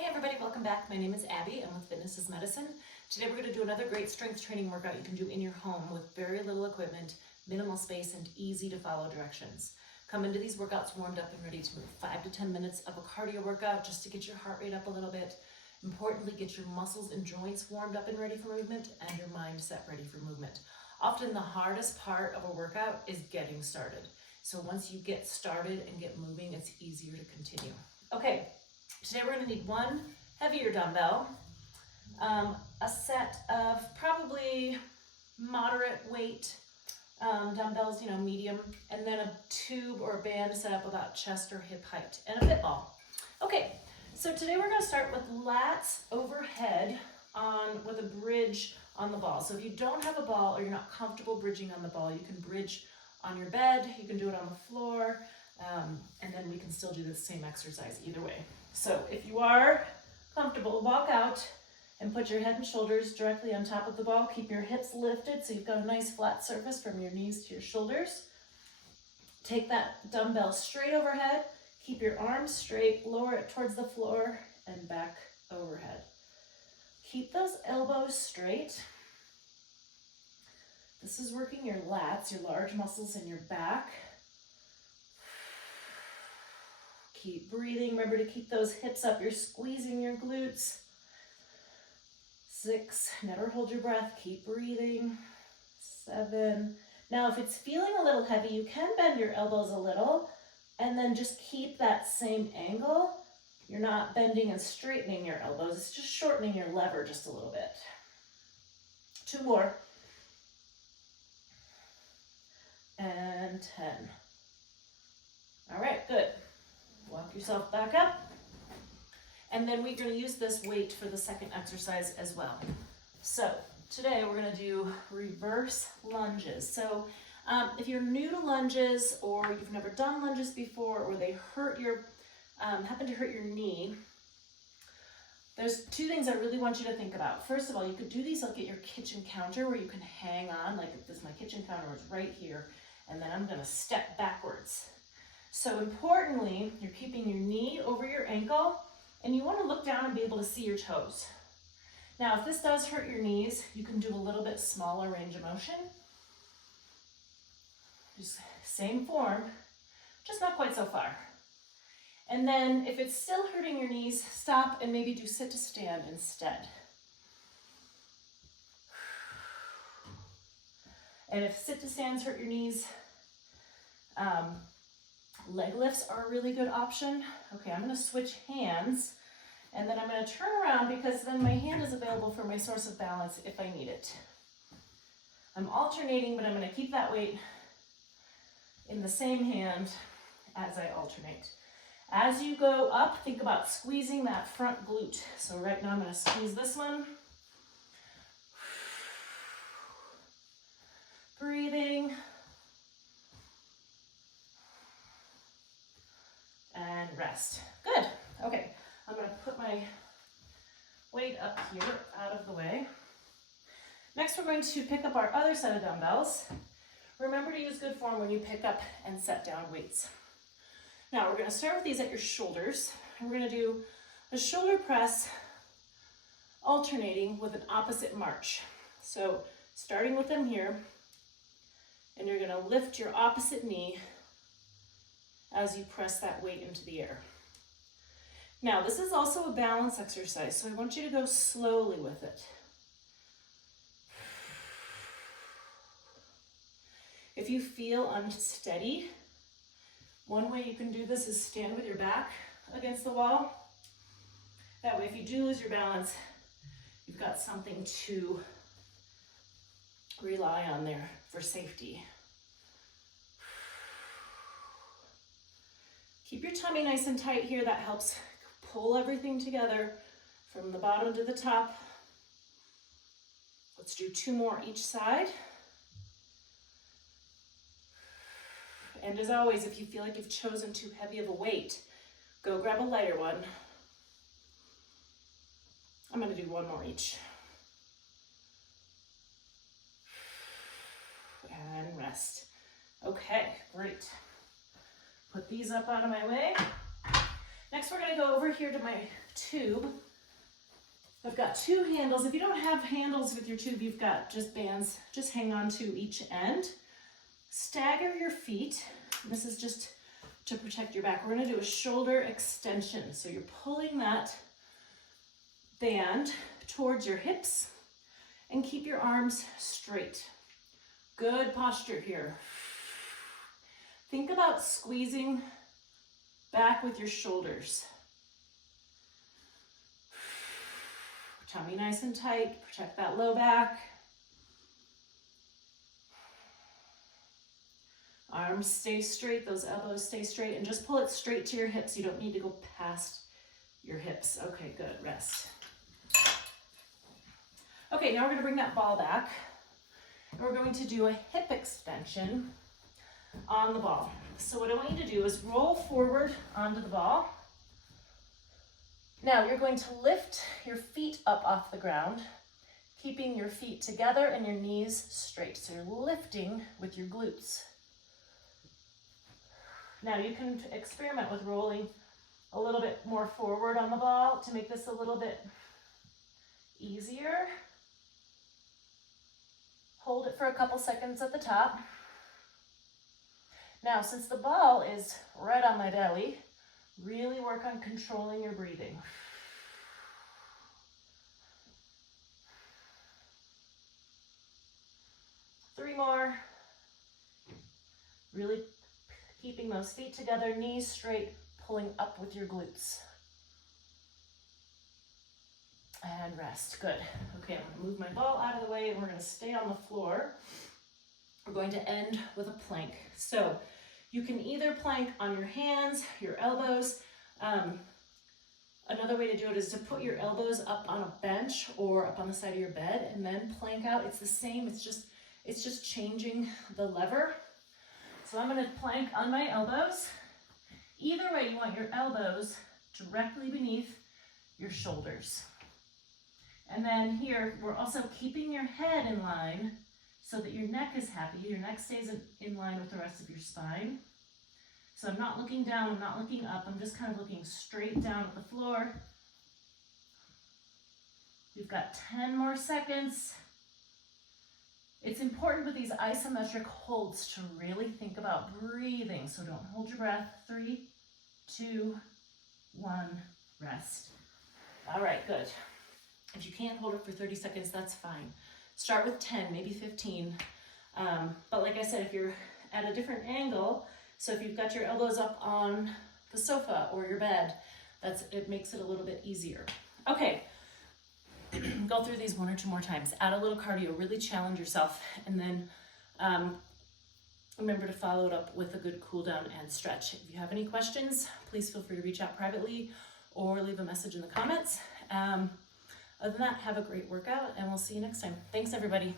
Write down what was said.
Hey everybody, welcome back. My name is Abby. I'm with Fitness is Medicine. Today we're going to do another great strength training workout you can do in your home with very little equipment, minimal space, and easy to follow directions. Come into these workouts warmed up and ready to move. 5 to 10 minutes of a cardio workout just to get your heart rate up a little bit. Importantly, get your muscles and joints warmed up and ready for movement and your mind set ready for movement. Often the hardest part of a workout is getting started. So once you get started and get moving, it's easier to continue. Okay. Today we're going to need one heavier dumbbell, a set of probably moderate weight dumbbells, medium, and then a tube or a band set up about chest or hip height, and a fit ball. Okay, so today we're going to start with lats overhead with a bridge on the ball. So if you don't have a ball or you're not comfortable bridging on the ball, you can bridge on your bed, you can do it on the floor, and then we can still do the same exercise either way. So if you are comfortable, walk out and put your head and shoulders directly on top of the ball. Keep your hips lifted so you've got a nice flat surface from your knees to your shoulders. Take that dumbbell straight overhead. Keep your arms straight, lower it towards the floor and back overhead. Keep those elbows straight. This is working your lats, your large muscles in your back. Keep breathing. Remember to keep those hips up. You're squeezing your glutes. 6, never hold your breath. Keep breathing. 7. Now, if it's feeling a little heavy, you can bend your elbows a little and then just keep that same angle. You're not bending and straightening your elbows. It's just shortening your lever just a little bit. 2 more. And 10. All right, good. Walk yourself back up. And then we're going to use this weight for the second exercise as well. So today we're going to do reverse lunges. So if you're new to lunges or you've never done lunges before or they happen to hurt your knee, there's 2 things I really want you to think about. First of all, you could do these like at your kitchen counter where you can hang on, like this, my kitchen counter is right here, and then I'm going to step backwards. So importantly, you're keeping your knee over your ankle and you want to look down and be able to see your toes. Now, if this does hurt your knees, you can do a little bit smaller range of motion. Just same form, just not quite so far. And then if it's still hurting your knees, stop and maybe do sit to stand instead. And if sit to stands hurt your knees, leg lifts are a really good option. Okay, I'm going to switch hands and then I'm going to turn around because then my hand is available for my source of balance if I need it. I'm alternating, but I'm going to keep that weight in the same hand as I alternate. As you go up, think about squeezing that front glute. So right now I'm going to squeeze this one. Breathing. And rest. Good. Okay, I'm going to put my weight up here out of the way. Next, we're going to pick up our other set of dumbbells. Remember to use good form when you pick up and set down weights. Now, we're going to start with these at your shoulders. And we're going to do a shoulder press alternating with an opposite march. So starting with them here, and you're going to lift your opposite knee as you press that weight into the air. Now, this is also a balance exercise, so I want you to go slowly with it. If you feel unsteady, one way you can do this is stand with your back against the wall. That way, if you do lose your balance, you've got something to rely on there for safety. Keep your tummy nice and tight here. That helps pull everything together from the bottom to the top. Let's do 2 more each side. And as always, if you feel like you've chosen too heavy of a weight, go grab a lighter one. I'm going to do 1 more each. And rest. Okay, great. Put these up out of my way. Next, we're gonna go over here to my tube. I've got 2 handles. If you don't have handles with your tube, you've got just bands. Just hang on to each end. Stagger your feet. This is just to protect your back. We're gonna do a shoulder extension. So you're pulling that band towards your hips and keep your arms straight. Good posture here. Think about squeezing back with your shoulders. Tummy nice and tight, protect that low back. Arms stay straight, those elbows stay straight, and just pull it straight to your hips. You don't need to go past your hips. Okay, good, rest. Okay, now we're gonna bring that ball back, and we're going to do a hip extension on the ball. So what I want you to do is roll forward onto the ball. Now you're going to lift your feet up off the ground, keeping your feet together and your knees straight. So you're lifting with your glutes. Now you can experiment with rolling a little bit more forward on the ball to make this a little bit easier. Hold it for a couple seconds at the top. Now, since the ball is right on my belly, really work on controlling your breathing. Three more. Really keeping those feet together, knees straight, pulling up with your glutes. And rest, good. Okay, I'm gonna move my ball out of the way and we're gonna stay on the floor. We're going to end with a plank. So you can either plank on your hands, your elbows. Another way to do it is to put your elbows up on a bench or up on the side of your bed and then plank out. It's the same, it's just changing the lever. So I'm gonna plank on my elbows. Either way, you want your elbows directly beneath your shoulders. And then here, we're also keeping your head in line so that your neck is happy. Your neck stays in line with the rest of your spine. So I'm not looking down, I'm not looking up, I'm just kind of looking straight down at the floor. We've got 10 more seconds. It's important with these isometric holds to really think about breathing. So don't hold your breath. 3, 2, 1, rest. All right, good. If you can't hold it for 30 seconds, that's fine. Start with 10, maybe 15. But like I said, if you're at a different angle, so if you've got your elbows up on the sofa or your bed, it makes it a little bit easier. Okay, go through these 1 or 2 more times. Add a little cardio, really challenge yourself, and then remember to follow it up with a good cool down and stretch. If you have any questions, please feel free to reach out privately or leave a message in the comments. Other than that, have a great workout, and we'll see you next time. Thanks, everybody.